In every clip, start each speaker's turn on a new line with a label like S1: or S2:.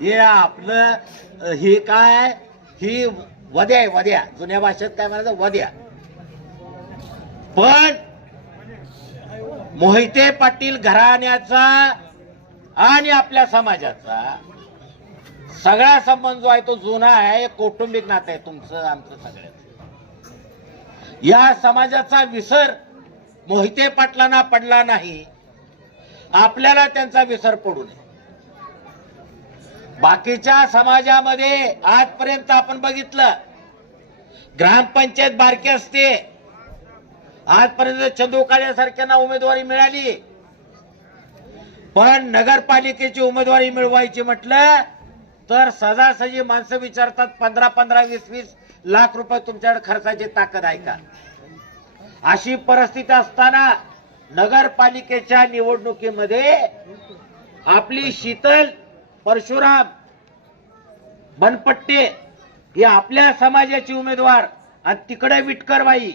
S1: हे आपलं हे काय ही वद्या आहे वद्या जुन्या भाषेत काय म्हणायचं? वद्या पण मोहिते पाटील घराण्याचा आणि आपल्या समाजाचा सगळा संबंध जो आहे तो जुना आहे कौटुंबिक नातं आहे तुमचं आमचं सगळ्याच. या समाजाचा विसर मोहिते पाटलांना पडला नाही. आपल्याला त्यांचा विसर पडू नये. बाकीच्या समाजामध्ये आजपर्यंत आपण बघितलं ग्रामपंचायत बारकी असते. आजपर्यंत चंदू सारख्यांना उमेदवारी मिळाली. पण नगरपालिकेची उमेदवारी मिळवायची म्हटलं तर सजासजी माणसं विचारतात पंधरा पंधरा वीस वीस लाख रुपये तुमच्याकडे खर्चाची ताकद आहे का? अशी परिस्थिती असताना नगरपालिकेच्या निवडणुकीमध्ये आपली शीतल परशुराम बनपट्टे हे आपल्या समाजाचे उमेदवार आणि तिकडे विटकर बाई.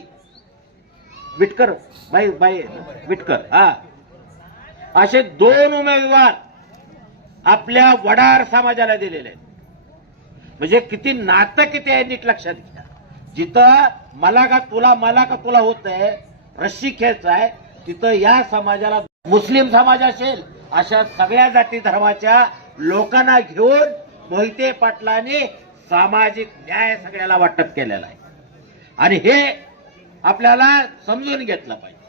S1: विटकर बाई बाई विटकर हा. असे दोन उमेदवार आपल्या वडार समाजाला दिलेले आहेत. म्हणजे किती नातं किती आहे नीट लक्षात घ्या. जिथं मला का तुला मला का तुला होत आहे रस्सी खेळचा आहे तिथं या समाजाला मुस्लिम समाज असेल अशा सगळ्या जाती धर्माच्या लोकांना घेऊन मोहिते पाटलांनी सामाजिक न्याय सगळ्याला वाटप केलेला आहे. आणि हे आपल्याला समजून घेतलं पाहिजे.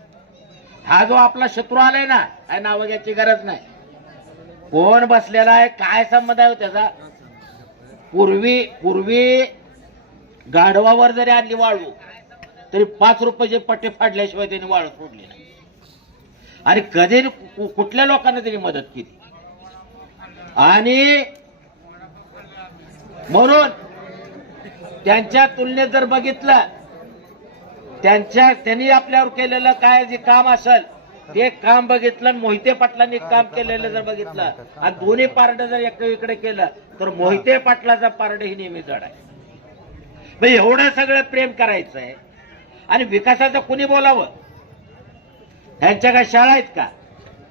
S1: हा जो आपला शत्रू आलाय ना काय नाव घ्यायची गरज नाही. कोण बसलेला आहे काय संबंध आहे हो त्याचा? पूर्वी पूर्वी गाढवावर जरी आणली वाळू तरी पाच रुपयाचे पट्टे फाडल्याशिवाय त्यांनी वाळू सोडली नाही. आणि कधी कु- कुठल्या लोकांना त्यांनी मदत केली? आणि म्हणून त्यांच्या तुलनेत जर बघितलं त्यांच्या त्यांनी आपल्यावर केलेलं काय जे काम असेल ते काम बघितलं आणि मोहिते पाटलांनी काम केलेलं जर बघितलं आणि दोन्ही पारड जर एकीकडे केलं तर मोहिते पाटलाचा पारड ही नेहमी जड आहे. म्हणजे एवढं सगळं प्रेम करायचं आहे आणि विकासाचं कुणी बोलावं? ह्यांच्या काय शाळा आहेत का?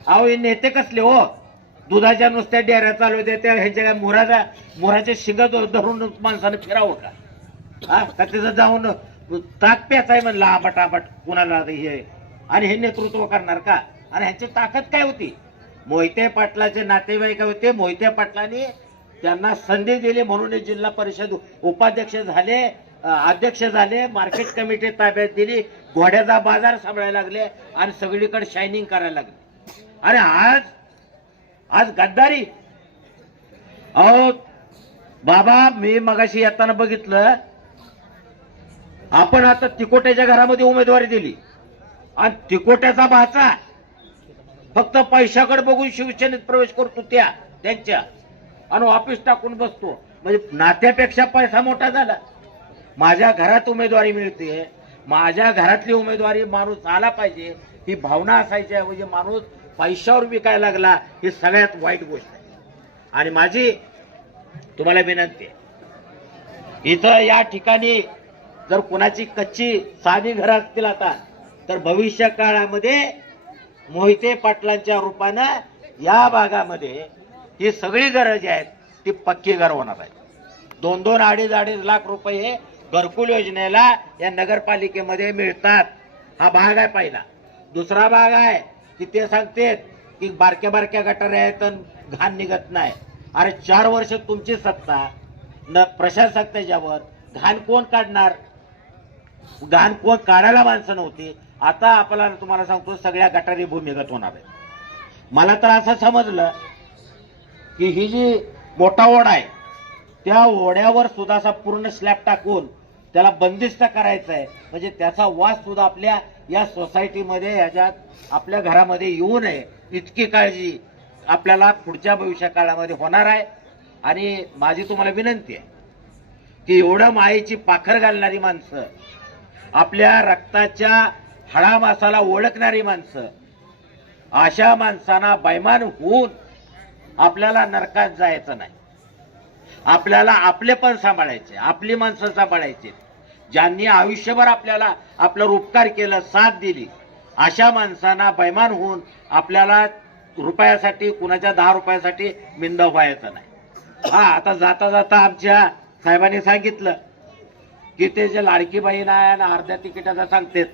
S1: अहो हे नेते कसले हो? दुधाच्या नुसत्या डेऱ्या चालू देत्या ह्याच्या काय मोराच्या मोराच्या शिंग धरून माणसानं फिरावं का? हा? का तिथं जाऊन ताक प्याचाय म्हणलं आबट आबट कुणाला हे? आणि हे नेतृत्व करणार का? आणि ह्याची ताकद काय होती? मोहिते पाटलाचे नातेवाईक होते. मोहिते पाटलांनी त्यांना संधी दिली म्हणून हे जिल्हा परिषद उपाध्यक्ष झाले अध्यक्ष झाले मार्केट कमिटी ताब्यात दिली घोड्याचा बाजार सांभाळायला लागले आणि सगळीकडे शायनिंग करायला लागले. आणि आज आज गद्दारी. अहो बाबा मी मगाशी येताना बघितलं आपण आता तिकोट्याच्या घरामध्ये उमेदवारी दिली. आणि तिकोट्याचा भाचा फक्त पैशाकडे बघून शिवसेनेत प्रवेश करतो त्या त्यांच्या. आणि ऑफिस टाकून बसतो. म्हणजे नात्यापेक्षा पैसा मोठा झाला. माझ्या घरात उमेदवारी मिळते. माझ्या घरातली उमेदवारी माणूस आला पाहिजे. ही भावना असायची म्हणजे माणूस पैशावर विकायला लागला ही सगळ्यात वाईट गोष्ट आहे. आणि माझी तुम्हाला विनंती आहे. इथं या ठिकाणी जर कुणाची कच्ची साधी घरं असतील आता तर भविष्य काळामध्ये मोहिते पाटलांच्या रूपानं या भागामध्ये ही सगळी घरं जी आहेत ती पक्की घर होणार आहेत. दोन दोन अडीच अडीच लाख रुपये हे घरकुल योजनेला या नगरपालिकेमध्ये मिळतात. हा भाग आहे पहिला. दुसरा भाग आहे की ते सांगते की बारक्या बारक्या गटार आहेत तर घाण निघत नाही. अरे चार वर्ष तुमची सत्ता न प्रशासक त्याच्यावर घाण कोण काढणार? घाण कोण काढायला माणसं नव्हती. आता आपल्याला तुम्हाला सांगतो सगळ्या गटारी भूमिगत होणार आहे मला तर असं समजलं की ही जी मोठा ओढा आहे त्या ओढ्यावर सुद्धा असा पूर्ण स्लॅब टाकून त्याला बंदिस्त करायचं आहे म्हणजे त्याचा वास सुद्धा आपल्या या सोसायटीमध्ये ह्याच्यात आपल्या घरामध्ये येऊ नये. इतकी काळजी आपल्याला पुढच्या भविष्य काळामध्ये होणार आहे. आणि माझी तुम्हाला विनंती आहे की एवढं मायेची पाखर घालणारी माणसं आपल्या रक्ताच्या हाडामासाला ओळखणारी माणसं अशा माणसांना बैमान होऊन आपल्याला नरकात जायचं नाही. आपल्याला आपले पण सांभाळायचे आपली माणसं सांभाळायची. ज्यांनी आयुष्यभर आपल्याला आपलं उपकार केलं साथ दिली अशा माणसांना बैमान होऊन आपल्याला रुपयासाठी कुणाच्या दहा रुपयासाठी मिंद व्हायचं नाही. हा आता जाता जाता आमच्या साहेबांनी सांगितलं की ते जे लाडकी बहीण आहे आणि अर्ध्या तिकिटाचा सांगतेत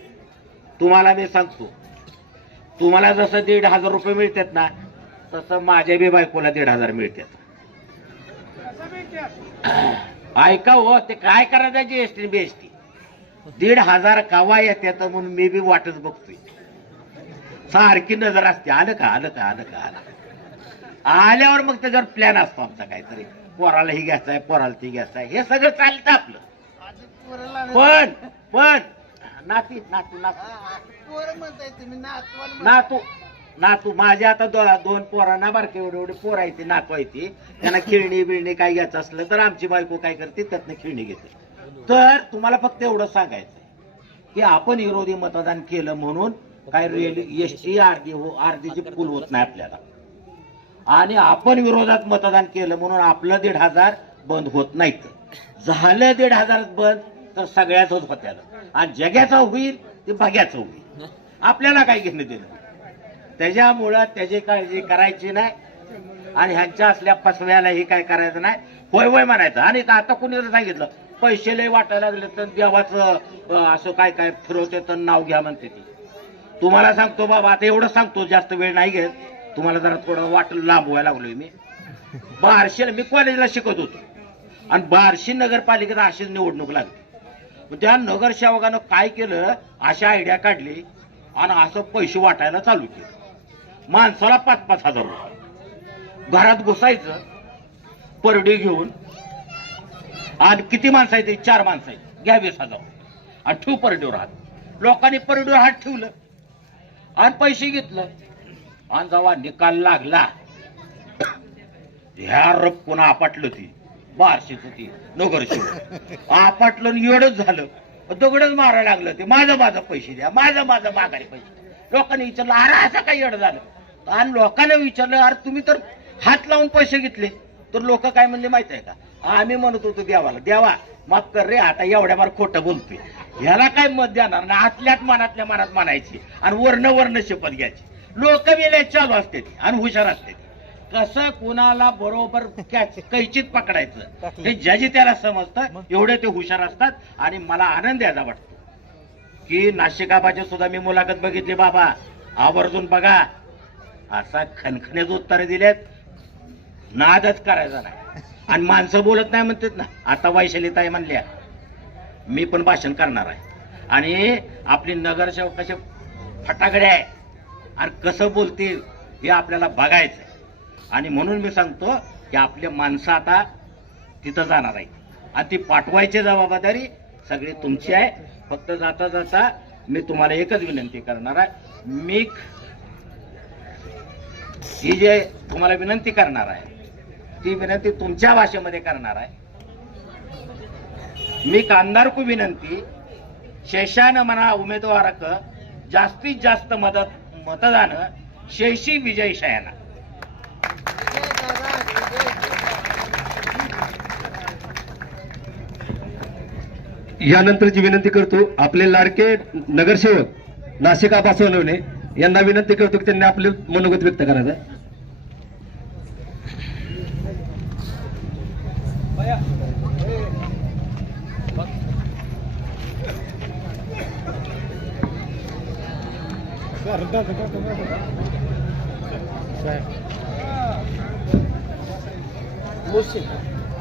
S1: तुम्हाला मी सांगतो. तुम्हाला जसं दीड हजार रुपये मिळतात ना तसं माझ्या बी बायकोला दीड हजार मिळतात. ऐका हो ते काय करायचं जीएसटी बीएसटी दीड हजार कावा येतात म्हणून मी बी वाटच बघतोय. सारखी नजर असते. आलं का? आलं का? आलं का? आलं. आल्यावर मग त्याच्यावर प्लॅन असतो आमचा काहीतरी. पोराला ही घ्यायचं आहे पोराला ती घ्यायचं आहे हे सगळं चालतं आपलं. पण पण नाती नातू नातू. नातू नातू माझ्या आता दो, दोन पोरांना बारके एवढे एवढे पोर आहे नातू आहे ती. त्यांना खेळणी बिळणी काय घ्यायचं असलं तर आमची बायको काय करते त्यातनं खेळणी घेते. तर तुम्हाला फक्त एवढं सांगायचं की आपण विरोधी मतदान केलं म्हणून काय रेल एस टी अर्धी हो अर्धीची पूल होत नाही आपल्याला. आणि आपण विरोधात मतदान केलं म्हणून आपलं दीड हजार बंद होत नाहीत. झालं दीड हजार बंद तर सगळ्याच होत्या आणि जग्याचं होईल ते भाग्याचं होईल. आपल्याला काय घेणं दिलं त्याच्यामुळं त्याची काळजी करायची नाही. आणि ह्यांच्या असल्या फसव्याला हे काय करायचं नाही? होय होय म्हणायचं. आणि आता कोणी सांगितलं पैसे लय वाटायला लागले तर देवाचं असं काय काय फिरवते तर नाव घ्या म्हणते ती. तुम्हाला सांगतो बाबा आता एवढं सांगतो जास्त वेळ नाही घेत. तुम्हाला जरा थोडं वाट लांब व्हायला लागलोय मी. बारशीला मी कॉलेजला शिकत होतो. आणि बार्शी नगरपालिकेत अशीच निवडणूक लागली. मग त्या नगरसेवकानं काय केलं? अशा आयडिया काढली आणि असं पैसे वाटायला चालू केलं. माणसाला पाच पाच हजार रुपये. घरात घुसायचं परडी घेऊन आणि किती माणसं आहेत? चार माणसं आहेत. घ्या वीस हजार आणि ठेव परडीवर हात. लोकांनी परडीवर हात ठेवलं. आणि पैसे घेतलं. आणि जेव्हा निकाल लागला ह्या रप पुन्हा आपटलं ती? बारशीच ती. नगरशिव आपटलं आणि झालं. दगडच मारायला लागलं ते. माझं माझं पैसे द्या. माझं माझं माघारी पैसे लोकांनी विचारलं अरे असं काय एवढं झालं? आणि लोकांना विचारलं अरे तुम्ही तर हात लावून पैसे घेतले. तर लोक काय म्हणले माहीत आहे का? आम्ही म्हणत होतो देवाला देवा माफ कर रे आता एवढ्या बार खोटं बोलतोय. ह्याला काय मत देणार ना आतल्यात मनातल्या मनात म्हणायची आणि वर्ण वर्ण शपथ घ्यायची. लोक वेळे चालू असते ती आणि हुशार असते ती कसं कुणाला बरोबर कॅच कैचित पकडायचं? हे ज्याची त्याला समजतं एवढे ते हुशार असतात आणि मला आनंद याचा वाटतो. की नाशिकाबाची सुद्धा मी मुलाखत बघितली बाबा. आवर्जून बघा. असा खणखणीत उत्तरे दिलेत. नादच करायचा नाही. आणि माणसं बोलत नाही म्हणतात ना. आता वैशालीताई म्हणल्या. मी पण भाषण करणार आहे. आणि आपली नगरसेवक कसे फटाकडे आहे. आणि कसं बोलतील हे आपल्याला बघायचं आहे. आणि म्हणून मी सांगतो की आपले माणसं आता तिथं जाणार आहे आणि ती पाठवायची जबाबदारी सगळी तुमची आहे. फक्त जाता जाता मी तुम्हाला एकच विनंती करणार आहे. मी ही जे तुम्हाला विनंती करणार आहे ती विनंती तुमच्या भाषेमध्ये करणार आहे. मी कामदार को विनंती शेषान म्हणा उमेदवारक जास्तीत जास्त मदत मतदान शेषी विजय शयाना.
S2: यानंतरची विनंती करतो आपले लाडके नगरसेवक नाशिक आबा यांना विनंती करतो की त्यांनी आपले मनोगत व्यक्त करायचं.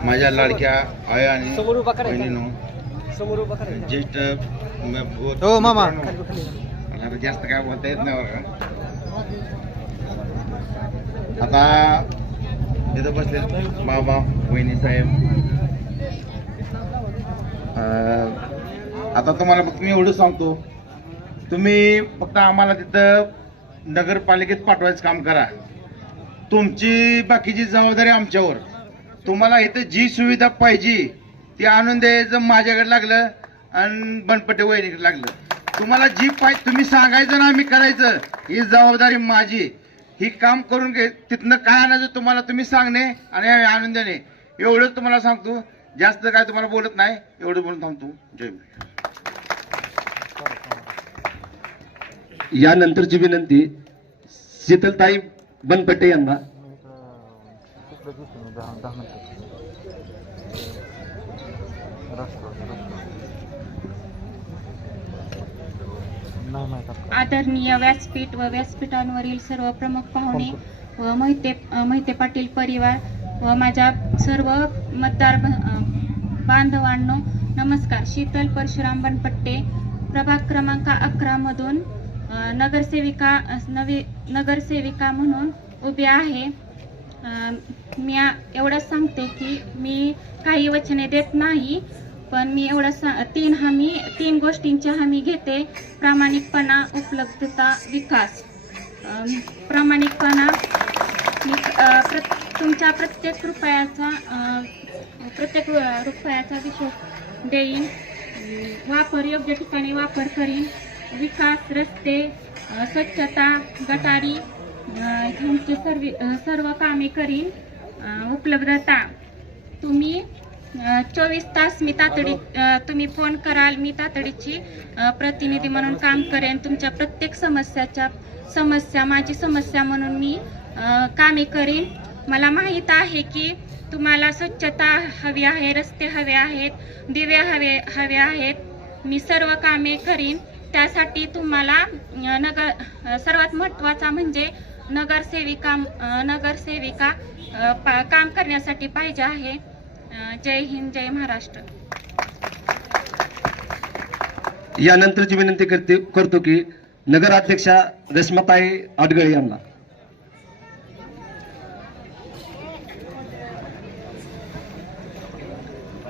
S3: माझ्या लाडक्या आया आणि ज्येष्ठ
S4: हो, मामा.
S3: आता जास्त काय बोलता येत नाही बरं का आता इथं बसले बाबा वहिनी साहेब. आता तुम्हाला फक्त मी एवढं सांगतो. तुम्ही फक्त आम्हाला तिथं नगरपालिकेत पाठवायचं काम करा. तुमची बाकीची जबाबदारी आमच्यावर. तुम्हाला इथं जी सुविधा पाहिजे ती आणून द्यायचं माझ्याकडे लागलं आणि बनपटे वहिनीकडे लागलं. तुम्हाला जी पाहिजे तुम्ही सांगायचं ना आम्ही करायचं ही जबाबदारी माझी. ही काम करून घे तिथनं काय आणायचं तुम्हाला तुम्ही सांगणे आणि आणून देणे. एवढंच तुम्हाला सांगतो. जास्त काय तुम्हाला बोलत नाही एवढं बोलून थांबतो जय.
S2: यानंतरची विनंती शीतलताई बनपट्टे यांना.
S5: आदरणीय व्यासपीठ व व्यासपीठांवरील सर्व प्रमुख पाहुणे व मोहिते मोहिते पाटील परिवार व माझ्या सर्व मतदार बांधवांनो नमस्कार. शीतल परशुराम बनपट्टे प्रभाग क्रमांक अकरामधून नगरसेविका नवी नगरसेविका म्हणून उभी आहे. मी एवढंच सांगते की मी काही वचने देत नाही पण मी एवढं सा तीन हमी तीन गोष्टींची हमी घेते. प्रामाणिकपणा उपलब्धता विकास. प्रामाणिकपणा मी प्र तुमच्या प्रत्येक रुपयाचा प्रत्येक रुपयाचा विशेष देईन. वापर योग्य ठिकाणी वापर करीन. विकास रस्ते स्वच्छता गटारी ह्यांची सर्व सर्व कामे करीन. उपलब्धता. तुम्ही चोवीस तास मी तातडी तुम्ही फोन कराल मी तातडीची प्रतिनिधी म्हणून काम करेन. तुमच्या प्रत्येक समस्याच्या समस्या माझी समस्या म्हणून मी कामे करीन. मला माहीत आहे की तुम्हाला स्वच्छता हवी आहे रस्ते हवे आहेत दिवे हवे हवे आहेत. मी सर्व कामे करीन. त्यासाठी तुम्हाला नगर सर्वात महत्त्वाचा म्हणजे नगरसेविका नगरसेविका पा- काम करण्यासाठी पाहिजे आहे. जय हिंद जय महाराष्ट्र.
S2: यानंतरची विनंती करते करतो की नगराध्यक्षा रश्मताई आडगळे यांना.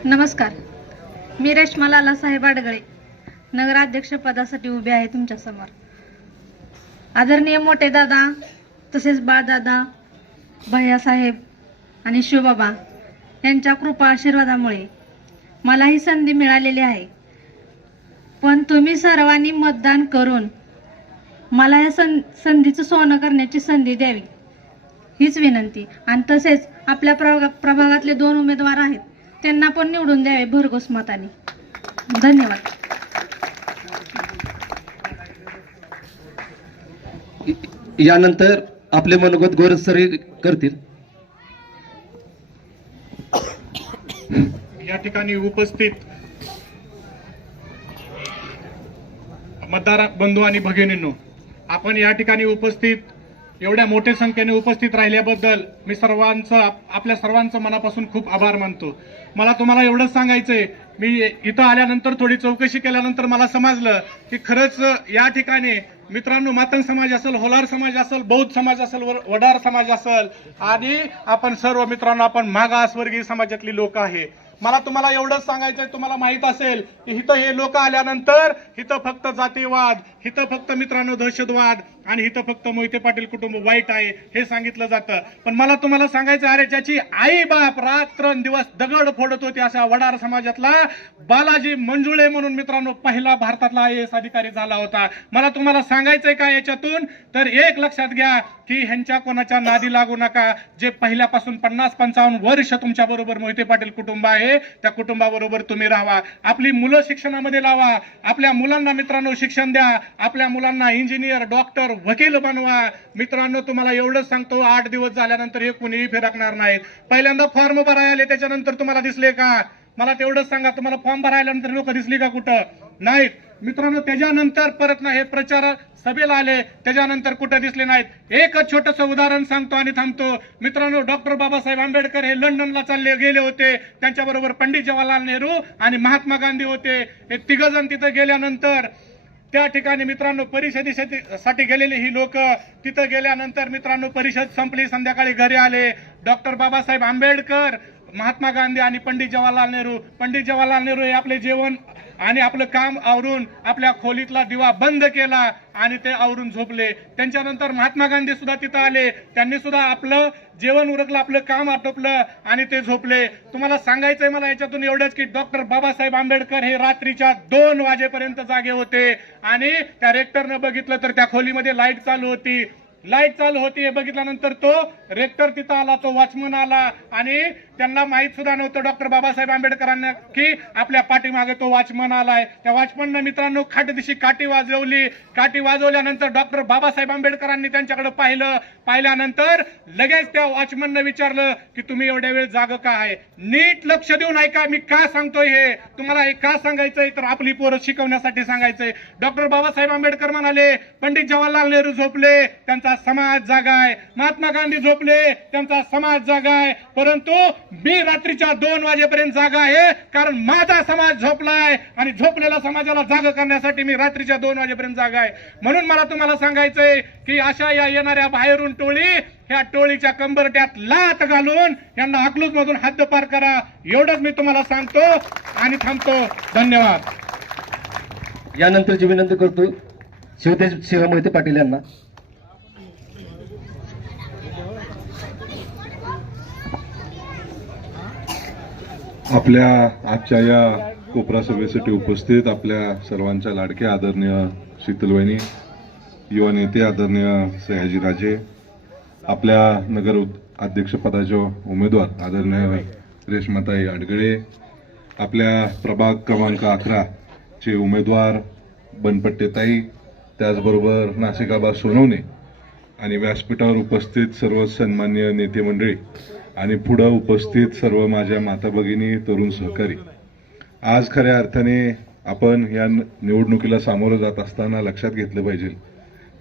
S6: नमस्कार. मी रेश्मा लालासाहेब आडगळे नगराध्यक्ष पदासाठी उभे आहे तुमच्यासमोर आदरणीय मोठे दादा तसेच बाळदादा भैयासाहेब आणि शिवबाबा यांच्या कृपा आशीर्वादामुळे मला ही संधी मिळालेली आहे. पण तुम्ही सर्वांनी मतदान करून मला या सं संधीचं सोनं करण्याची संधी द्यावी हीच विनंती. आणि तसेच आपल्या प्रभागातले दोन उमेदवार आहेत त्यांना पण निवडून द्यावे भरघोस मताने. धन्यवाद.
S2: यानंतर आपले मनोगत गोरसरी करतील.
S7: या ठिकाणी उपस्थित मतदार बंधू आणि भगिनींनो आपण या ठिकाणी उपस्थित एवढ्या मोठ्या संख्येने उपस्थित राहिल्याबद्दल मी सर्वांचं आप- आपल्या सर्वांचं मनापासून खूप आभार मानतो. मला तुम्हाला एवढंच सांगायचंय मी इथं आल्यानंतर थोडी चौकशी केल्यानंतर मला समजलं की खरंच या ठिकाणी मित्रांनो मातंग समाज असेल होलार समाज असेल बौद्ध समाज असेल वर- वडार समाज असेल आणि आपण सर्व मित्रांनो आपण मागासवर्गीय समाजातली लोक आहे. मला तुम्हाला एवढंच सांगायचंय तुम्हाला माहीत असेल की इथं हे लोक आल्यानंतर इथं फक्त जातीवाद इथं फक्त मित्रांनो दहशतवाद आणि इथं फक्त मोहिते पाटील कुटुंब वाईट आहे हे सांगितलं जातं. पण मला तुम्हाला सांगायचं अरे ज्याची आई बाप रात्रंदिवस दगड फोडत होती अशा वडार समाजातला बालाजी मंजुळे म्हणून मित्रांनो पहिला भारतातला आय एस अधिकारी झाला होता. मला तुम्हाला सांगायचंय का याच्यातून? तर एक लक्षात घ्या की ह्यांच्या कोणाच्या नादी लागू नका. जे पहिल्यापासून पन्नास पंचावन्न वर्ष तुमच्या बरोबर मोहिते पाटील कुटुंब आहे त्या कुटुंबाबरोबर तुम्ही राहा. आपली मुलं शिक्षणामध्ये लावा. आपल्या मुलांना मित्रांनो शिक्षण द्या. आपल्या मुलांना इंजिनियर डॉक्टर वकील बनवा. मित्रांनो तुम्हाला एवढंच सांगतो आठ दिवस झाल्यानंतर हे कुणीही फिरकणार नाहीत. पहिल्यांदा फॉर्म भरायला आले त्याच्यानंतर तुम्हाला दिसले का? मला तेवढंच सांगा तुम्हाला फॉर्म भरायल्यानंतर लोक दिसली का कुठं? नाहीत. मित्रांनो त्याच्यानंतर परत ना हे प्रचार सभेला आले त्याच्यानंतर कुठं दिसले नाहीत? एकच छोटस उदाहरण सांगतो आणि थांबतो. मित्रांनो डॉक्टर बाबासाहेब आंबेडकर हे लंडनला चालले गेले होते. त्यांच्याबरोबर पंडित जवाहरलाल नेहरू आणि महात्मा गांधी होते. हे तिघ जण तिथं गेल्यानंतर त्या ठिकाणी मित्रांनो परिषदेसाठी गेलेले ही लोक तिथं गेल्यानंतर मित्रांनो परिषद संपली. संध्याकाळी घरी आले. डॉक्टर बाबासाहेब आंबेडकर महात्मा गांधी आणि पंडित जवाहरलाल नेहरू. पंडित जवाहरलाल नेहरू हे आपले जेवण आणि आपलं काम आवरून आपल्या खोलीतला दिवा बंद केला आणि ते आवरून झोपले. त्यांच्यानंतर महात्मा गांधी सुद्धा तिथं आले. त्यांनी सुद्धा आपलं जेवण उरकलं आपलं काम आटोपलं आणि ते झोपले. तुम्हाला सांगायचंय मला याच्यातून एवढंच की डॉक्टर बाबासाहेब आंबेडकर हे रात्रीच्या दोन वाजेपर्यंत जागे होते. आणि त्या रेक्टरनं बघितलं तर त्या खोलीमध्ये लाइट चालू होती. लाइट चालू होती हे बघितल्यानंतर तो रेक्टर तिथं आला तो वॉचमन आला आणि त्यांना माहीत सुद्धा नव्हतं डॉक्टर बाबासाहेब आंबेडकरांना की आपल्या पाठीमागे तो वॉचमन आलाय. त्या वॉचमननं मित्रांनो खाटदिशी काठी वाजवली. काठी वाजवल्यानंतर डॉक्टर बाबासाहेब आंबेडकरांनी त्यांच्याकडे पाहिलं. पाहिल्यानंतर लगेच त्या वॉचमननं विचारलं की तुम्ही एवढ्या वेळ जाग का आहे? नीट लक्ष देऊन ऐका मी का सांगतोय हे? तुम्हाला हे का सांगायचंय? तर आपली पोरं शिकवण्यासाठी सांगायचंय. डॉक्टर बाबासाहेब आंबेडकर म्हणाले पंडित जवाहरलाल नेहरू झोपले त्यांचा समाज जागा आहे महात्मा गांधी झोपले त्यांचा समाज जागा आहे परंतु मी रात्रीच्या दोन वाजेपर्यंत जागा आहे कारण माझा समाज झोपलाय आणि झोपलेल्या समाजाला जाग करण्यासाठी मी रात्रीच्या दोन वाजेपर्यंत जागा आहे. म्हणून मला तुम्हाला सांगायचंय की अशा या येणाऱ्या बाहेरून टोळी ह्या टोळीच्या कंबरट्यात लात घालून यांना अकलूज मधून हद्दपार करा एवढंच मी तुम्हाला सांगतो आणि थांबतो. धन्यवाद.
S2: यानंतरची विनंती करतो शिवतेज सिंह मोहिते पाटील यांना
S8: आपल्या आजच्या या कोपरा सभेसाठी उपस्थित आपल्या सर्वांच्या लाडक्या आदरणीय शीतलवाहिनी युवा नेते आदरणीय सयाजीराजे आपल्या नगर उद- अध्यक्षपदाचे उमेदवार आदरणीय रेशमाताई अडगळे आपल्या प्रभाग क्रमांक अकरा चे उमेदवार बनपट्टेताई त्याचबरोबर नाशिकाबा सोनवणे आणि व्यासपीठावर उपस्थित सर्व सन्मान्य नेते मंडळी आणि पुढं उपस्थित सर्व माझ्या माता भगिनी तरुण सहकारी. आज खऱ्या अर्थाने आपण या न- निवडणुकीला सामोरं जात असताना लक्षात घेतलं पाहिजे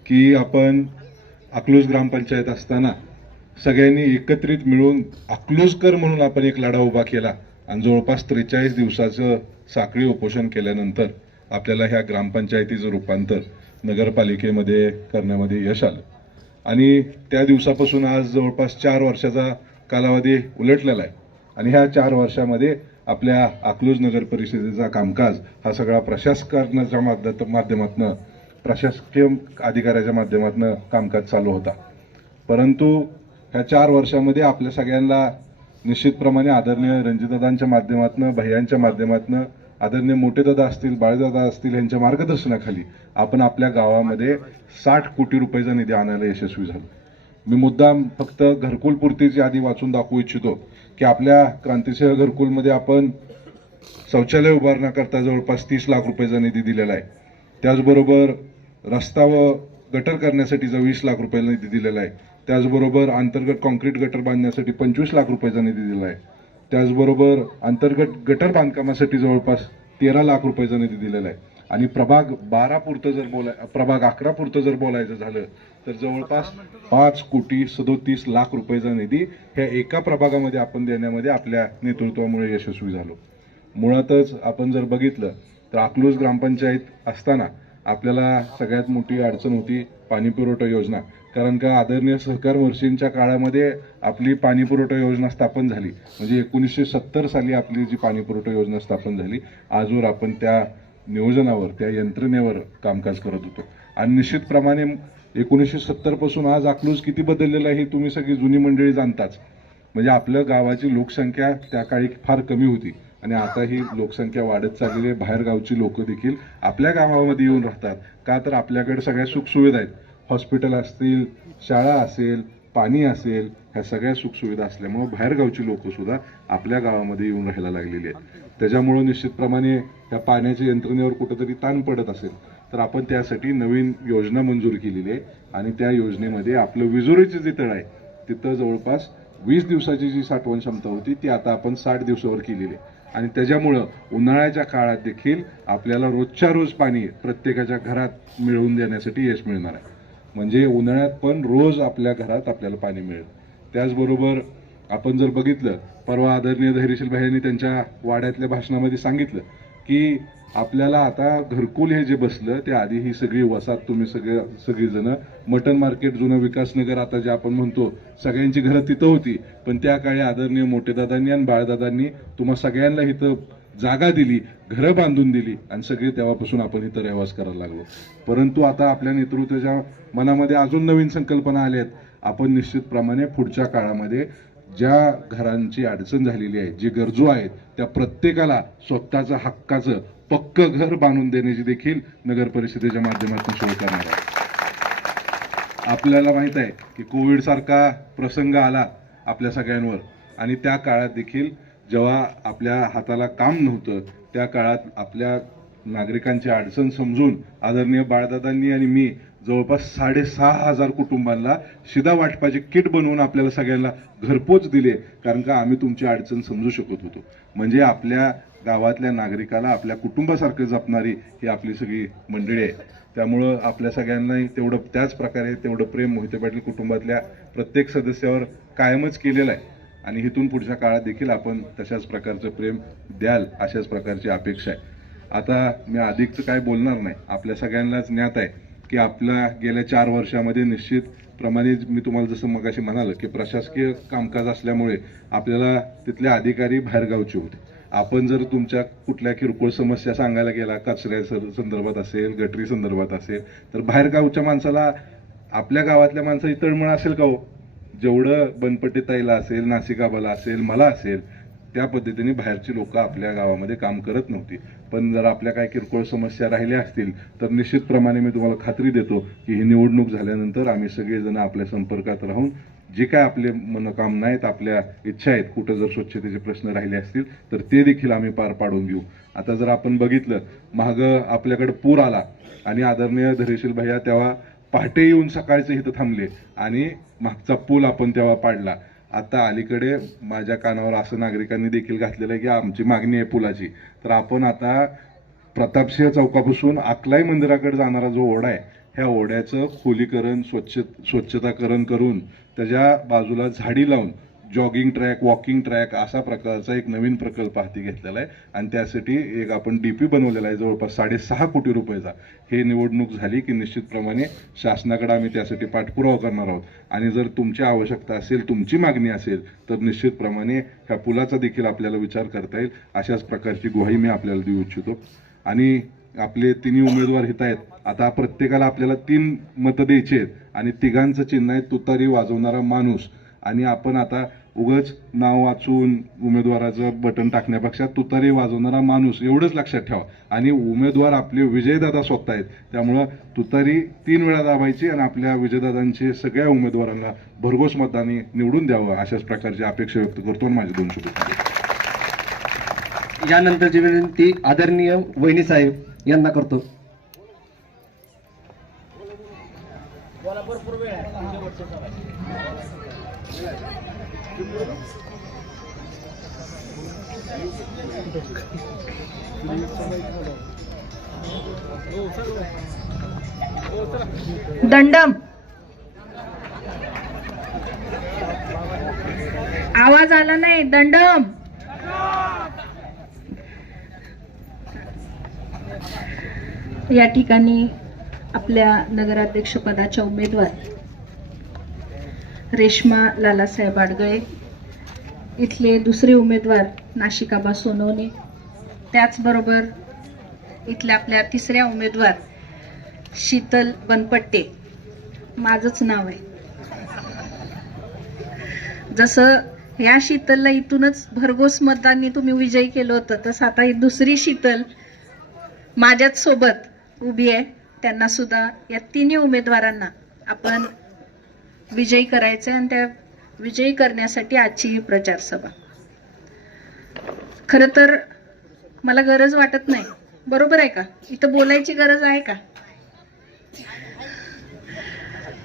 S8: की आपण अकलूज ग्रामपंचायत असताना सगळ्यांनी एकत्रित मिळून अकलूजकर म्हणून आपण एक लढा उभा केला आणि जवळपास त्रेचाळीस दिवसाचं साखळी उपोषण केल्यानंतर आपल्याला ह्या ग्रामपंचायतीचं रूपांतर नगरपालिकेमध्ये करण्यामध्ये यश आलं. आणि त्या दिवसापासून आज जवळपास चार वर्षाचा कालावधी उलटलेला आहे. आणि ह्या चार वर्षामध्ये आपल्या अकलूज नगर परिषदेचा कामकाज हा सगळा प्रशासकाच्या माध्यमातनं प्रशासकीय अधिकाऱ्याच्या माध्यमातून कामकाज चालू होता. परंतु ह्या चार वर्षामध्ये आपल्या सगळ्यांना निश्चितप्रमाणे आदरणीय रणजितदादांच्या माध्यमातून भैयांच्या माध्यमातून आदरणीय मोठेदादा असतील बाळदादा असतील यांच्या मार्गदर्शनाखाली आपण आपल्या गावामध्ये साठ कोटी रुपयाचा निधी आणायला यशस्वी झालो. मी मुद्दाम फक्त घरकुल पुरतीची यादी वाचून दाखवू इच्छितो की आपल्या क्रांतिसिंह घरकुलमध्ये आपण शौचालय उभारण्याकरता जवळपास तीस लाख रुपयाचा निधी दिलेला आहे. त्याचबरोबर रस्ता व गटर करण्यासाठीचा वीस लाख रुपयाचा निधी दिलेला आहे. त्याचबरोबर अंतर्गत कॉन्क्रीट गटर बांधण्यासाठी पंचवीस लाख रुपयाचा निधी दिला आहे. त्याचबरोबर अंतर्गत गटर बांधकामासाठी जवळपास तेरा लाख रुपयाचा निधी दिलेला आहे. आणि प्रभाग बारा पुरतं जर बोलाय प्रभाग अकरा पुरतं जर बोलायचं झालं तर जवळपास पाच कोटी सदोतीस लाख रुपयाचा निधी ह्या एका प्रभागामध्ये आपण देण्यामध्ये आपल्या नेतृत्वामुळे यशस्वी झालो. मुळातच आपण जर बघितलं तर अकलूज ग्रामपंचायत असताना आपल्याला सगळ्यात मोठी अडचण होती पाणी पुरवठा योजना. कारण का आदरणीय सहकार वर्षींच्या काळामध्ये आपली पाणी पुरवठा योजना स्थापन झाली. म्हणजे एकोणीसशे सत्तर साली आपली जी पाणी पुरवठा योजना स्थापन झाली आजवर आपण त्या नियोजनावर त्या यंत्रणेवर कामकाज करत होतो. आणि निश्चितप्रमाणे एकोणीसशे सत्तरपासून आज अकलूज किती बदललेलं आहे हे तुम्ही सगळी जुनी मंडळी जाणताच. म्हणजे आपल्या गावाची लोकसंख्या त्या काळी फार कमी होती. आणि आता ही लोकसंख्या वाढत चाललेली आहे. बाहेर गावची लोक देखील आपल्या गावामध्ये येऊन राहतात. का तर आपल्याकडे सगळ्या सुखसुविधा आहेत. हॉस्पिटल असतील शाळा असेल पाणी असेल ह्या सगळ्या सुखसुविधा असल्यामुळं बाहेरगावची लोक सुद्धा आपल्या गावामध्ये येऊन राहायला लागलेली आहेत. त्याच्यामुळं निश्चितप्रमाणे त्या पाण्याच्या यंत्रणेवर कुठंतरी ताण पडत असेल तर आपण त्यासाठी नवीन योजना मंजूर केलेली आहे आणि त्या योजनेमध्ये आपलं विजुरीचे जे तळ आहे तिथं जवळपास वीस दिवसाची जी साठवण क्षमता होती ती आता आपण साठ दिवसावर केलेली आहे. आणि त्याच्यामुळं उन्हाळ्याच्या काळात देखील आपल्याला रोजच्या रोज पाणी प्रत्येकाच्या घरात मिळवून देण्यासाठी यश मिळणार आहे. म्हणजे उन्हाळ्यात पण रोज आपल्या घरात आपल्याला पाणी मिळेल. त्याचबरोबर आपण जर बघितलं परवा आदरणीय धैर्यशील भाईंनी त्यांच्या वाड्यातल्या भाषणामध्ये सांगितलं की आपल्याला आता घरकुल हे जे बसलं ते आधी ही सगळी वसात तुम्ही सगळे सगळीजणं मटन मार्केट जुनं विकासनगर आता जे आपण म्हणतो सगळ्यांची घरं तिथं होती. पण त्या काळी आदरणीय मोठेदादांनी आणि बाळदादांनी तुम्हा सगळ्यांना इथं जागा दिली घरं बांधून दिली आणि सगळे तेव्हापासून आपण इथं रहिवास करायला लागलो. परंतु आता आपल्या नेतृत्वाच्या मनामध्ये अजून नवीन संकल्पना आल्या आहेत. आपण निश्चितप्रमाणे पुढच्या काळामध्ये ज्या घरांची अडचण झालेली आहे जी गरजू आहेत त्या प्रत्येकाला स्वतःचं हक्काचं पक्क घर बांधून देण्याची देखील नगर परिषदेच्या माध्यमातून सुरू करणार आहे. आपल्याला माहीत आहे की कोविड सारखा प्रसंग आला आपल्या सगळ्यांवर. आणि त्या काळात देखील जेव्हा आपल्या हाताला काम नव्हतं त्या काळात आपल्या नागरिकांची अडचण समजून आदरणीय बाळदादांनी आणि मी जवळपास साडेसहा हजार कुटुंबांना शिदा वाटपाचे किट बनवून आपल्याला सगळ्यांना घरपोच दिले कारण का आम्ही तुमची अडचण समजू शकत होतो. म्हणजे आपल्या गावातल्या नागरिकाला आपल्या कुटुंबासारखं जपणारी ही आपली सगळी मंडळी आहे. त्यामुळं आपल्या सगळ्यांनाही तेवढं त्याच प्रकारे तेवढं प्रेम मोहिते पाटील कुटुंबातल्या प्रत्येक सदस्यावर कायमच केलेलं आहे. आणि इथून पुढच्या काळात देखील आपण तशाच प्रकारचं प्रेम द्याल अशाच प्रकारची अपेक्षा आहे. आता मी अधिकचं काय बोलणार नाही. आपल्या सगळ्यांनाच ज्ञात आहे. की आपल्या गेल्या चार वर्षामध्ये निश्चित प्रमाणे मी तुम्हाला जसं मगाशी म्हणालं की प्रशासकीय कामकाज असल्यामुळे आपल्याला तिथले अधिकारी बाहेरगावचे होते. आपण जर तुमच्या कुठल्या किरकोळ समस्या सांगायला गेला कचऱ्या संदर्भात असेल गटरी संदर्भात असेल तर बाहेरगावच्या माणसाला आपल्या गावातल्या माणसाची तळमळ असेल का हो? जेवढं बनपट्टी ताईला असेल नासिकाबाला असेल मला असेल त्या पद्धतीने बाहेरची लोकं आपल्या गावामध्ये काम करत नव्हती. पण जर आपल्या काय किरकोळ समस्या राहिल्या असतील तर निश्चितप्रमाणे मी तुम्हाला खात्री देतो की ही निवडणूक झाल्यानंतर आम्ही सगळेजण आपल्या संपर्कात राहून जे काय आपले मनोकामना आहेत आपल्या इच्छा आहेत कुठं जर स्वच्छतेचे प्रश्न राहिले असतील तर ते देखील आम्ही पार पाडून घेऊ. आता जर आपण बघितलं मागं आपल्याकडे पूर आला आणि आदरणीय धरेशील भैया तेव्हा पहाटे येऊन सकाळचे इथं थांबले आणि मागचा पूल आपण तेव्हा पाडला. आता अलीकडे माझ्या कानावर असं नागरिकांनी देखील घातलेलं आहे की आमची मागणी आहे पुलाची. तर आपण आता प्रतापसिंह चौकापासून अकलाई मंदिराकडे जाणारा जो ओढा आहे ह्या ओढ्याचं खोलीकरण स्वच्छ स्वच्छताकरण करून त्याच्या बाजूला झाडी लावून जॉगिंग ट्रॅक वॉकिंग ट्रॅक असा प्रकारचा एक नवीन प्रकल्प हाती घेतलेला आहे. आणि त्यासाठी एक आपण डी पी बनवलेला आहे जवळपास साडेसहा कोटी रुपयाचा. हे निवडणूक झाली की निश्चितप्रमाणे शासनाकडे आम्ही त्यासाठी पाठपुरावा करणार आहोत. आणि जर तुमची आवश्यकता असेल तुमची मागणी असेल तर निश्चितप्रमाणे ह्या पुलाचा देखील आपल्याला विचार करता येईल. अशाच प्रकारची ग्वाही मी आपल्याला देऊ इच्छितो. आणि आपले तिन्ही उमेदवार हित आहेत. आता प्रत्येकाला आपल्याला तीन मतं द्यायची आहेत. आणि तिघांचं चिन्ह आहे तुतारी वाजवणारा माणूस. आणि आपण आता उगच नाव वाचून उमेदवाराचं बटन टाकण्यापेक्षा तुतारी वाजवणारा माणूस एवढंच लक्षात ठेवा. आणि उमेदवार आपले विजयदादा स्वतः आहेत. त्यामुळं तुतारी तीन वेळा दाबायची आणि आपल्या विजयदादांचे सगळ्या उमेदवारांना भरघोस मताने निवडून द्यावं अशाच प्रकारची अपेक्षा व्यक्त करतो आणि माझे दोन शुभेच्छा.
S2: यानंतरची विनंती आदरणीय वहिनी साहेब यांना करतो.
S6: दंडम. आवाज आला नाही दंडम. या ठिकाणी आपल्या नगराध्यक्ष पदाच्या उमेदवार रेश्मा लालासाहेब आडगळे इथले दुसरे उमेदवार नाशिकाबा सोनवणे. त्याचबरोबर इथल्या आपल्या तिसऱ्या उमेदवार शीतल बनपट्टे. माझंच नाव आहे. जसं या शीतलला इथूनच भरघोस मतांनी तुम्ही विजयी केलं होतं तसं आता ही दुसरी शीतल माझ्याच सोबत उभी आहे. त्यांना सुद्धा या तिन्ही उमेदवारांना आपण विजयी करायचं आणि त्या विजयी करण्यासाठी आजची ही प्रचार सभा. खरं तर मला गरज वाटत नाही. बरोबर आहे का? इथं बोलायची गरज आहे का?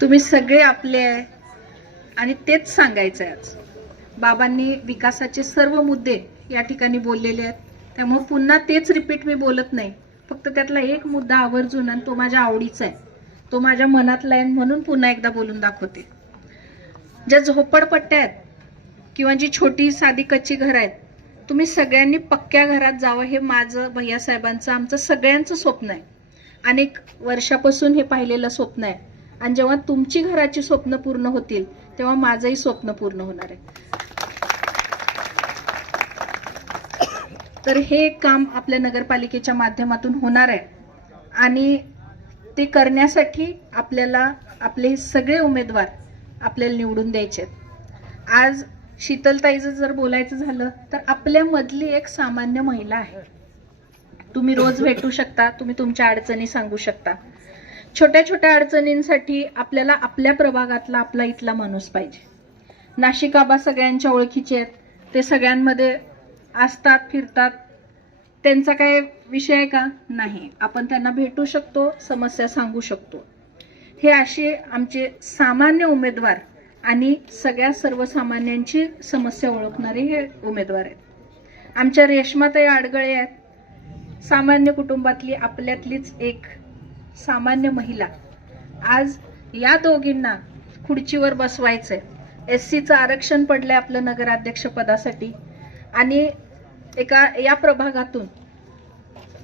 S6: तुम्ही सगळे आपले आहे आणि तेच सांगायचं आहे आज. बाबांनी विकासाचे सर्व मुद्दे या ठिकाणी बोललेले आहेत. त्यामुळे पुन्हा तेच रिपीट मी बोलत नाही. फक्त त्यातला एक मुद्दा आवर्जून आणि तो माझ्या आवडीचा आहे. तो माझ्या मनातला आहे म्हणून पुन्हा एकदा बोलून दाखवते. ज्या झोपडपट्ट्या आहेत किंवा जी छोटी साधी कच्ची घरं आहेत तुम्ही सगळ्यांनी पक्क्या घरात जावं हे माझं भैयासाहेबांचं आमचं सगळ्यांचं स्वप्न आहे. अनेक वर्षापासून हे पाहिलेलं स्वप्न आहे. आणि जेव्हा तुमची घराची स्वप्न पूर्ण होतील तेव्हा माझंही स्वप्न पूर्ण होणार आहे. तर हे काम आपल्या नगरपालिकेच्या माध्यमातून होणार आहे. आणि ते करण्यासाठी आपल्याला आपले सगळे उमेदवार आपल्याला निवडून द्यायचे आहेत आज शीतलताईचं जर बोलायचं झालं तर आपल्यामधली एक सामान्य महिला आहे. तुम्ही रोज भेटू शकता तुम्ही तुमच्या अडचणी सांगू शकता. छोट्या छोट्या अडचणींसाठी आपल्याला आपल्या प्रभागातला आपला इथला माणूस पाहिजे. नाशिक आबा सगळ्यांच्या ओळखीचे आहेत. ते सगळ्यांमध्ये असतात फिरतात. त्यांचा काय विषय आहे का? नाही. आपण त्यांना भेटू शकतो समस्या सांगू शकतो. हे असे आमचे सामान्य उमेदवार आणि सगळ्या सर्वसामान्यांची समस्या ओळखणारे हे उमेदवार आहेत. आमच्या रेशमाताई आडगळे आहेत. सामान्य कुटुंबातली आपल्यातलीच एक सामान्य महिला. आज या दोघींना खुर्चीवर आहे एस सीचं आरक्षण पडलं आहे आपलं नगराध्यक्षपदासाठी. आणि एका या प्रभागातून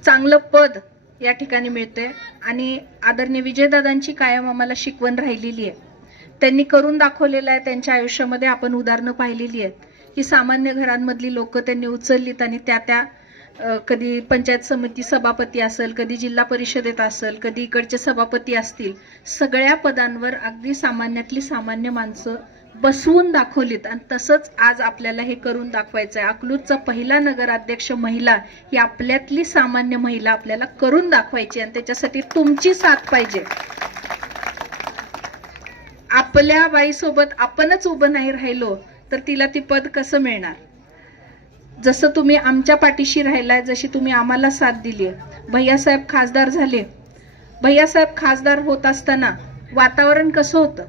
S6: चांगलं पद या ठिकाणी मिळते आणि आदरणीय विजयदादांची कायम आम्हाला शिकवण राहिलेली आहे. त्यांनी करून दाखवलेलं आहे त्यांच्या आयुष्यामध्ये आपण उदाहरणं पाहिलेली आहेत. की सामान्य घरांमधली लोक त्यांनी उचललीत आणि त्या त्या कधी पंचायत समिती सभापती असेल कधी जिल्हा परिषदेत असेल कधी इकडचे सभापती असतील सगळ्या पदांवर अगदी सामान्यातली सामान्य माणसं बसवून दाखवलीत आणि तसंच आज आपल्याला हे करून दाखवायचं आहे अकलूजचा पहिला नगराध्यक्ष महिला ही आपल्यातली सामान्य महिला आपल्याला करून दाखवायची आणि त्याच्यासाठी तुमची साथ पाहिजे. आपल्या बाईसोबत आपणच उभं नाही राहिलो तर तिला ती पद कसं मिळणार? जसं तुम्ही आमच्या पाठीशी राहिलाय जशी तुम्ही आम्हाला साथ दिली भैयासाहेब खासदार झाले. भैयासाहेब खासदार होत असताना वातावरण कसं होतं?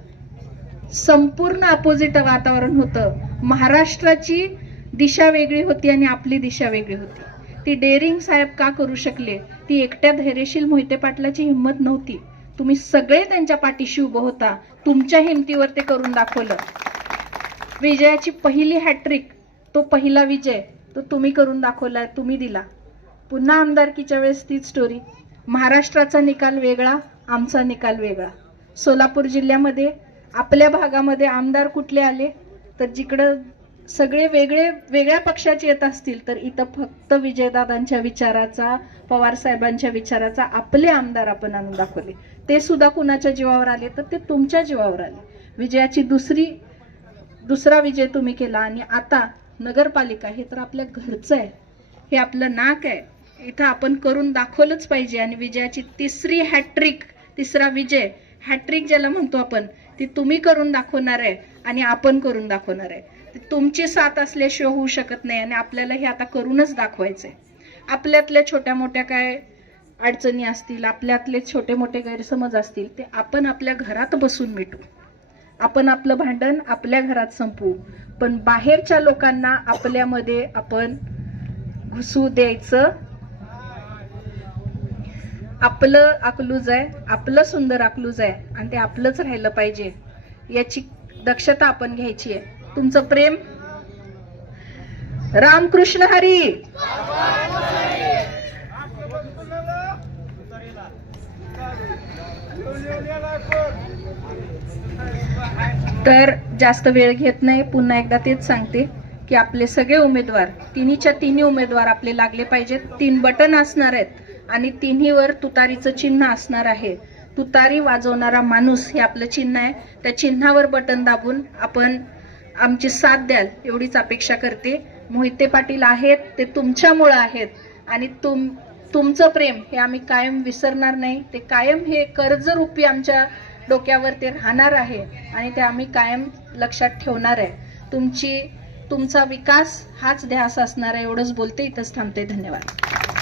S6: संपूर्ण अपोजिट वातावरण होतं. महाराष्ट्राची दिशा वेगळी होती आणि आपली दिशा वेगळी होती. ती डेअरिंग साहेब का करू शकले? ती एकट्या धैर्यशील मोहिते पाटलाची हिंमत नव्हती. तुम्ही सगळे त्यांच्या पाठीशी उभं होता. तुमच्या हिमतीवर ते करून दाखवलं. विजयाची पहिली हॅट्रिक तो पहिला विजय तो तुम्ही करून दाखवलाय तुम्ही दिला. पुन्हा आमदारकीच्या वेळेस तीच स्टोरी महाराष्ट्राचा निकाल वेगळा आमचा निकाल वेगळा. सोलापूर जिल्ह्यामध्ये आपल्या भागामध्ये आमदार कुठले आले तर जिकडं सगळे वेगळे वेगळ्या पक्षाचे येत असतील तर इथं फक्त विजयदादांच्या विचाराचा पवार साहेबांच्या विचाराचा आपले आमदार आपण आणून दाखवले. ते सुद्धा कुणाच्या जीवावर आले तर ते तुमच्या जीवावर आले. विजयाची दुसरी दुसरा विजय तुम्ही केला आणि आता नगरपालिका हे तर आपल्या घरचं आहे. हे आपलं नाक आहे. इथं आपण करून दाखवलंच पाहिजे आणि विजयाची तिसरी हॅट्रिक तिसरा विजय हॅट्रिक ज्याला म्हणतो आपण ती तुम्ही करून दाखवणार आहे आणि आपण करून दाखवणार आहे. तुमची साथ असल्याशिवाय होऊ शकत नाही आणि आपल्याला हे आता करूनच दाखवायचं आहे आपल्यातल्या छोट्या मोठ्या काय अडचणी असतील आपल्यातले छोटे मोठे गैरसमज असतील ते आपण आपल्या घरात बसून मिटू. आपण आपलं भांडण आपल्या घरात संपवू. पण बाहेरच्या लोकांना आपल्यामध्ये आपण घुसू द्यायचं आपलं अकलूज आहे आपलं सुंदर अकलूज आहे आणि ते आपलंच राहिलं पाहिजे. याची दक्षता आपण घ्यायची आहे. तुमचं प्रेम? रामकृष्ण हरी! तर जास्त वेळ घेत नाही पुन्हा एकदा तेच सांगते की आपले सगळे उमेदवार तिन्हीच्या तिन्ही उमेदवार आपले लागले पाहिजेत. तीन बटन असणार आहेत. आणि तिन्हीवर तुतारीचं चिन्ह असणार आहे. तुतारी वाजवणारा माणूस हे आपलं चिन्ह आहे. त्या चिन्हावर बटन दाबून आपण आमची साथ द्याल एवढीच अपेक्षा करते. मोहिते पाटील आहेत ते तुमच्यामुळं आहेत. आणि तुम तुमचं प्रेम हे आम्ही कायम विसरणार नाही. ते कायम हे कर्जरूपी आमच्या डोक्यावर ते राहणार आहे आणि ते आम्ही कायम लक्षात ठेवणार आहे. तुमची तुमचा विकास हाच ध्यास असणार आहे. एवढंच बोलते. इथंच थांबते. धन्यवाद.